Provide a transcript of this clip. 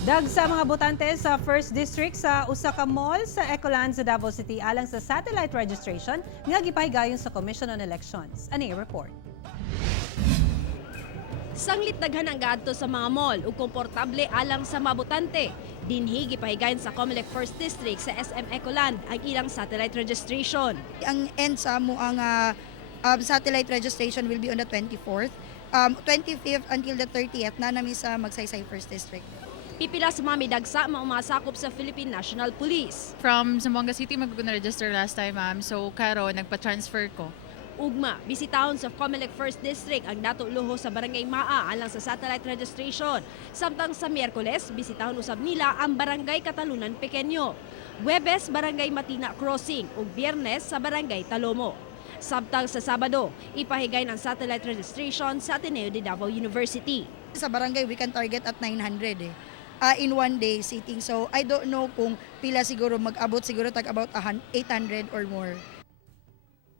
Dag sa mga botante sa First District sa usa ka mall sa Ecoland sa Davao City alang sa satellite registration nga gipahigayon sa Commission on Elections. Ani report. Sanglit daghan ang gaadto sa mga mall ug komportable alang sa mga botante. Dinhi gipahigayon sa Comelec First District sa SM Ecoland ang ilang satellite registration. Ang end sa mo ang satellite registration will be on the 24th. 25th until the 30th na nami sa Magsaysay First District. Pipila sa mga midagsa maumasakop sa Philippine National Police. From Zamboanga City, mag-register last time, ma'am. So, karo, nagpa-transfer ko. Ugma, bisitahon sa Comelec First District ang dato luho sa Barangay Maa alang sa satellite registration. Samtang sa Miyerkules, bisitahon usab nila ang Barangay Katalunan Pequeño. Huwebes, Barangay Matina Crossing ug Biyernes sa Barangay Talomo. Samtang sa Sabado, ipahigay ng satellite registration sa Ateneo de Davao University. Sa barangay, we can target at 900 in one day sitting. So I don't know kung pila siguro mag-abot siguro tag about 800 or more.